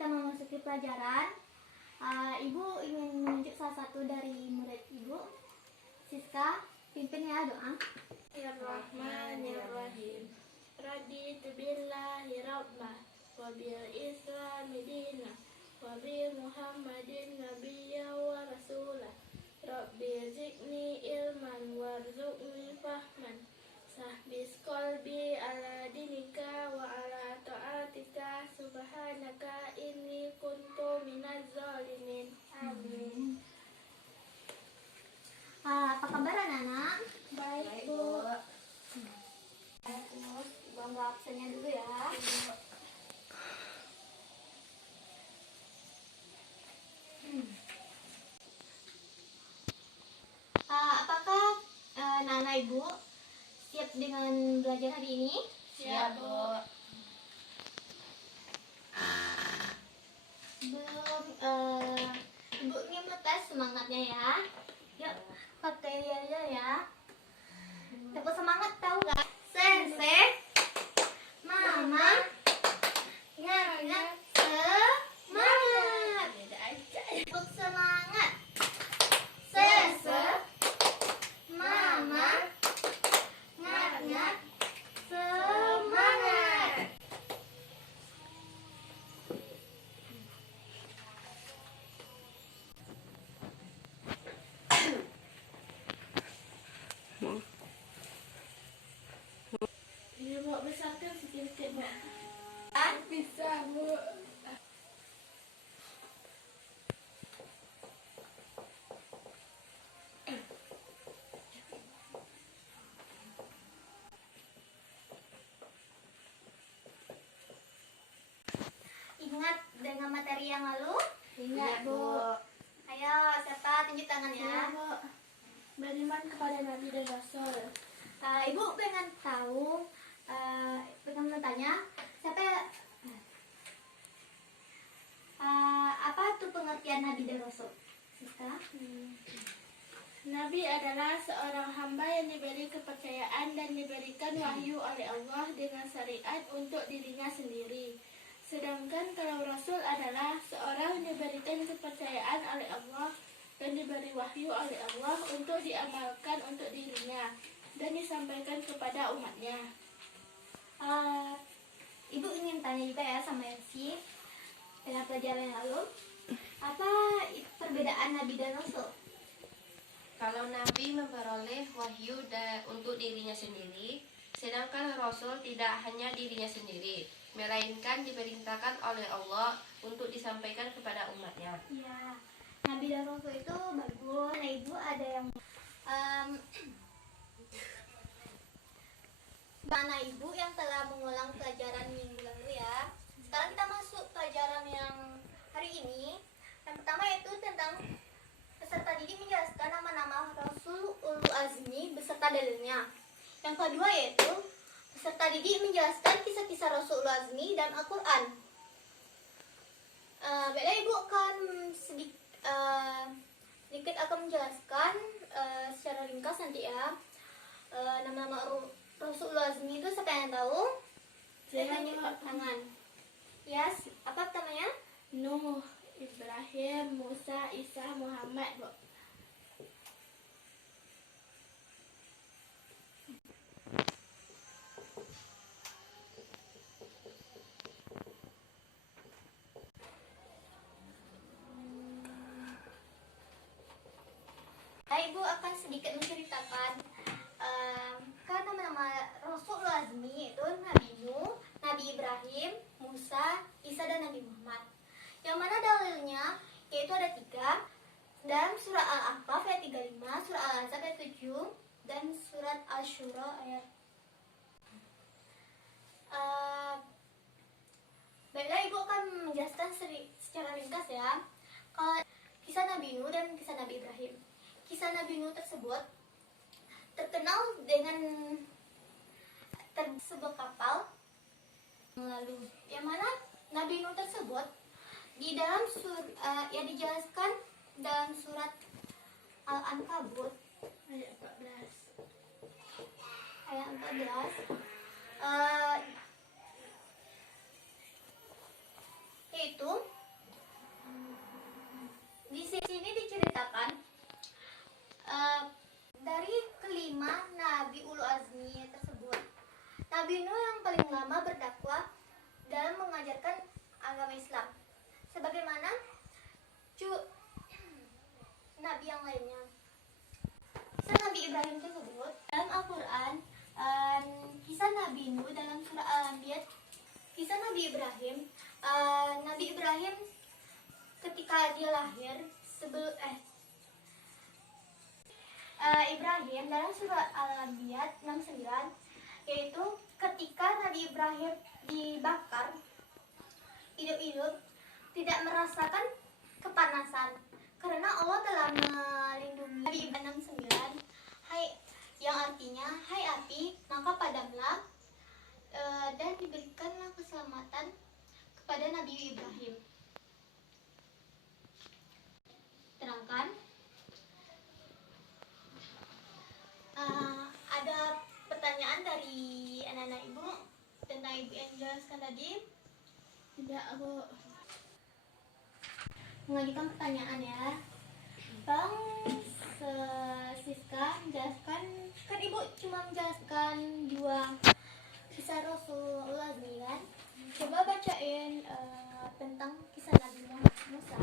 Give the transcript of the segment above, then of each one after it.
kita memasuki pelajaran, Ibu ingin menunjuk salah satu dari murid Ibu. Siska, pimpin ya doa. Bismillahirrahmanirrahim. Raditu billahi rabbah wa bil islami dinah wa bi Muhammadin nabiyya wa rasulah. Rabbi zidni ilman warzuqni fahman. Sahbis qalbi ala dinika wa ala ta'atika subhanaka inni kuntu minaz zalimin. Amin. Apa kabar anak-anak? Baik, Bu. Ibu ambil absennya dulu ya. Apakah Nana Ibu siap dengan belajar hari ini? Siap, Bu. Belum, Ibu ingin ngetes semangatnya ya. Yuk, pakai yel ya. Tepuk semangat tahu gak? Sensei, mama, ngat-ngat, semangat. Tepuk semangat. Mama, ngat-ngat, semangat. Ini mau besarkan sedikit, Bu. Bisa, Bu. Ingat dengan materi yang lalu? Ingat, Bu. Ayo, siapa tunjuk tangan ya. Bu. Beriman kepada Nabi dan Rasul. Ibu pengen tahu, pengen bertanya, siapa apa tuh pengertian Nabi dan Rasul? Siska? Nabi adalah seorang hamba yang diberi kepercayaan dan diberikan wahyu oleh Allah dengan syariat untuk dirinya sendiri. Sedangkan kalau Rasul adalah seorang yang diberikan kepercayaan oleh Allah dan diberi wahyu oleh Allah untuk diamalkan untuk dirinya dan disampaikan kepada umatnya. Ibu ingin tanya juga ya sama Elsie dengan pelajaran yang lalu, apa perbedaan Nabi dan Rasul? Kalau Nabi memperoleh wahyu untuk dirinya sendiri, sedangkan Rasul tidak hanya dirinya sendiri, melainkan diperintahkan oleh Allah untuk disampaikan kepada umatnya. Ya, Nabi dan Rasul itu bagus. Nah, Ibu ada yang mana Ibu yang telah mengulang pelajaran minggu lalu ya. Sekarang kita masuk pelajaran yang hari ini. Yang pertama yaitu tentang peserta didik menjelaskan nama-nama Rasul Ulul Azmi beserta dalilnya. Yang kedua yaitu peserta didik menjelaskan kisah-kisah Rasul Ulul Azmi dan Al-Quran. Baiklah, Ibu akan sedikit akan menjelaskan secara ringkas nanti ya. Nama-nama Rasul Ulul Azmi itu siapa yang tahu? Saya tunjuk tangan. Yes, apa namanya? Nuh, Ibrahim, Musa, Isa, Muhammad, Bu. Ibu akan sedikit menceritakan kan nama-nama Rasul Ulul Azmi itu Nabi Nuh, Nabi Ibrahim, Musa, Isa dan Nabi Muhammad. Yang mana dalilnya yaitu ada 3 dalam surah Al-Ahqaf ayat 35, surah Al-Ahzab ayat 7 dan surat Asy-Syura ayat baiklah, Ibu akan menjelaskan secara ringkas ya. Kalau kisah Nabi Nuh dan kisah Nabi Ibrahim. Kisah Nabi Nuh tersebut terkenal dengan sebuah kapal lalu yang mana Nabi Nuh tersebut di dalam yang dijelaskan dalam surat Al-Ankabut Ayat 14. ayat 14 yaitu sebagaimana nabi yang lainnya. Kisah Nabi Ibrahim tersebut dalam Al-Quran, kisah Nabi Nuh dalam surah Al-Anbiya, kisah Nabi Ibrahim. Nabi Ibrahim ketika dia lahir Ibrahim dalam surah Al-Anbiya 69, yaitu ketika Nabi Ibrahim dibakar hidup-hidup, tidak merasakan kepanasan karena Allah telah melindungi. Nabi Ibrahim 69, yang artinya, hai api, maka padamlah, dan diberikanlah keselamatan kepada Nabi Ibrahim. Terangkan, ada pertanyaan dari anak-anak ibu tentang ibu yang jelaskan tadi. Tidak, aku Mengajukan pertanyaan ya. Bang Siska menjelaskan, kan ibu cuma menjelaskan 2 kisah Rasulullah kan? Coba bacain tentang kisah Nabi Musa.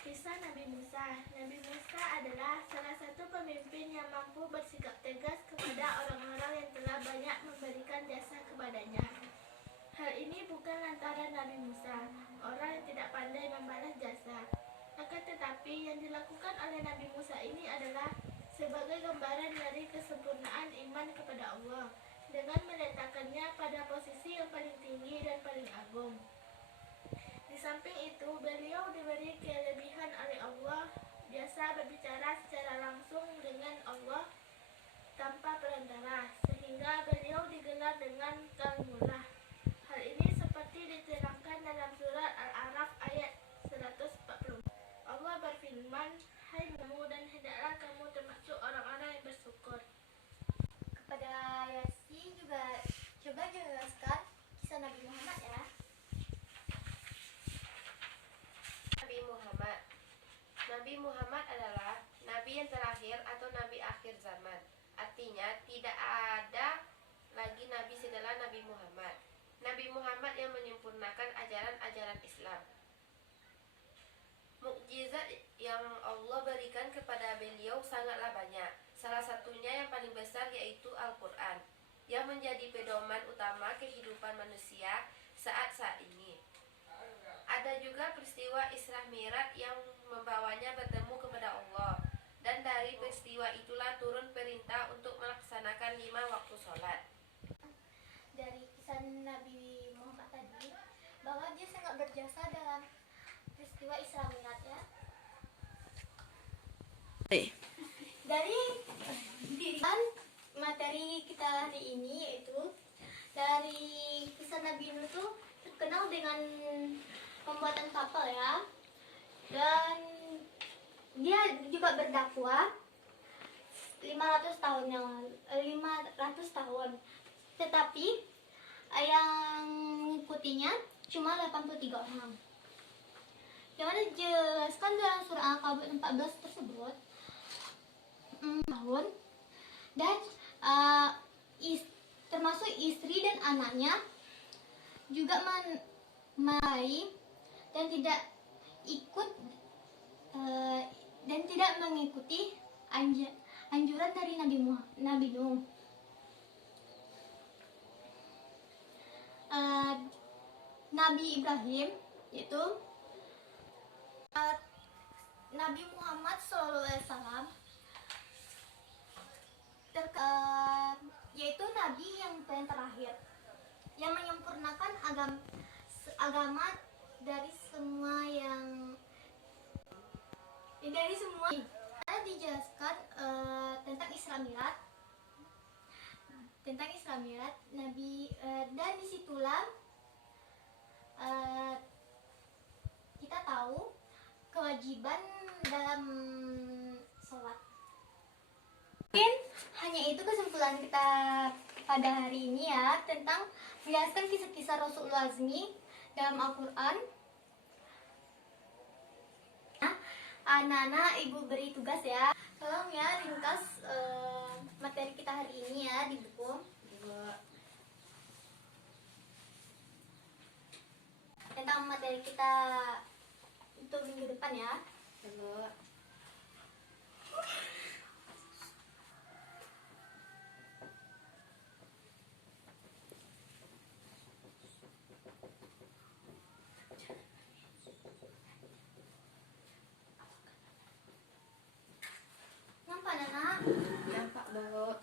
Kisah Nabi Musa. Nabi Musa adalah salah satu pemimpin yang mampu bersikap tegas kepada orang-orang yang telah banyak memberikan jasa kepadanya. Hal ini bukan lantaran Nabi Musa, orang yang tidak pandai membalas jasa. Akan tetapi yang dilakukan oleh Nabi Musa ini adalah sebagai gambaran dari kesempurnaan iman kepada Allah, dengan meletakkannya pada posisi yang paling tinggi dan paling agung. Di samping itu, beliau diberi kelebihan oleh Allah, biasa berbicara secara langsung dengan Allah tanpa perantara, sehingga beliau digelar dengan Kalimullah. Hal ini seperti diterangkan dalam surat Al-A'raf ayat 140. Allah berfirman, hai kamu, dan hendaklah kamu termasuk orang-orang yang bersyukur. Kepada Yasi juga coba jelaskan kisah Nabi Muhammad ya. Nabi Muhammad adalah nabi yang terakhir atau nabi akhir zaman. Artinya tidak ada lagi nabi setelah Nabi Muhammad. Nabi Muhammad yang menyempurnakan ajaran-ajaran Islam. Mukjizat yang Allah berikan kepada beliau sangatlah banyak. Salah satunya yang paling besar yaitu Al-Quran, yang menjadi pedoman utama kehidupan manusia saat ini. Ada juga peristiwa Isra Mi'raj yang membawanya bertemu kepada Allah, dan dari peristiwa itulah turun perintah untuk melaksanakan 5 waktu sholat. Dari kisah Nabi Muhammad tadi, bahwa dia sangat berjasa dalam peristiwa Isra Mi'raj ya. Dari dirian materi kita hari ini, yaitu dari kisah Nabi Nuh itu terkenal dengan pembuatan kapal ya, dan dia juga berdakwah 500 tahun, tetapi yang mengikutinya cuma 83 orang. Yang mana dijelaskan dalam surah Al-Kabut 14 tersebut, tahun, dan termasuk istri dan anaknya juga meraih dan tidak ikut dan tidak mengikuti anjuran dari Nabi Nuh. Nabi Ibrahim, yaitu Nabi Muhammad SAW, yaitu Nabi yang terakhir, yang menyempurnakan agama dari semua dijelaskan tentang Isra Mi'raj Nabi, dan disitulah kita tahu kewajiban dalam sholat. Mungkin hanya itu kesimpulan kita pada hari ini ya, tentang menjelaskan kisah-kisah Rasulullah Azmi dalam Al-Quran. Anak-anak ibu beri tugas ya, tolong ya ringkas materi kita hari ini ya di buku. tentang materi kita untuk minggu depan ya. Ibu. Nampak Nana? Nampak Bu.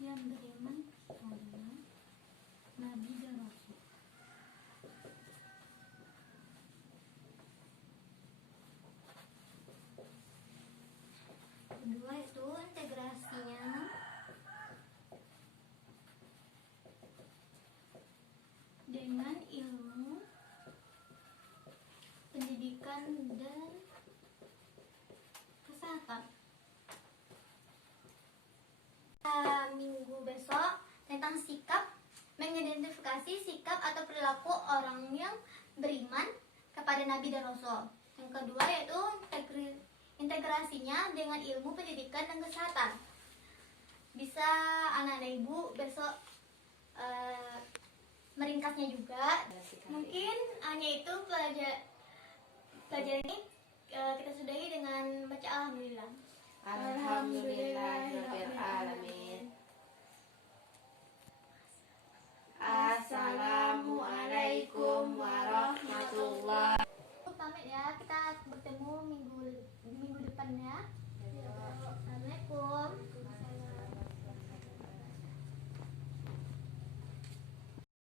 Yang beriman adalah Nabi dan Rasul. Kedua itu integrasinya dengan ilmu, pendidikan dan kesehatan. Minggu besok tentang sikap, mengidentifikasi sikap atau perilaku orang yang beriman kepada Nabi dan Rasul. Yang kedua yaitu integrasinya dengan ilmu, pendidikan dan kesehatan. Bisa anak-anak ibu besok meringkasnya juga. Mungkin hanya itu pelajaran ini kita sudahi dengan baca alhamdulillah. Alhamdulillahirrabbilalamin. Assalamualaikum warahmatullahi. Pamit ya, kita bertemu minggu depan ya.